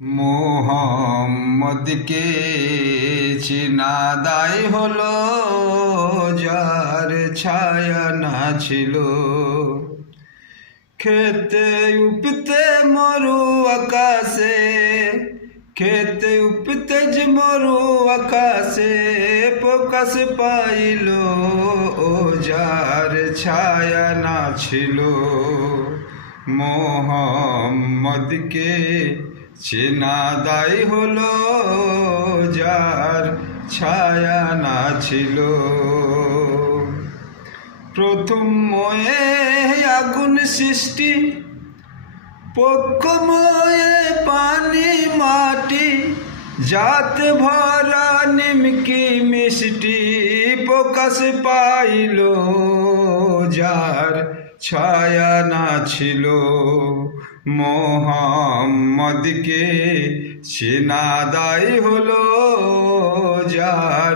মোহাম্মদকে চেনা দায় হলো, যার ছায়া না ছিল। খেতে উপতে মরু আকাশে, খেতে উপতে যে মরু আকাশে প্রকাশ পাইল, যার ছায়া না ছিল। মোহাম্মদকে চেনা দায় হলো, যার ছায়া না ছিল। প্রথম ময়ে আগুন সৃষ্টি, পক্ষময়ে পানি মাটি, যাতে ভরা নিমকি মিষ্টি প্রকাশ পাইল, যার ছায়া না ছিল। মোহাম্মদকে চেনা দায় হলো, যার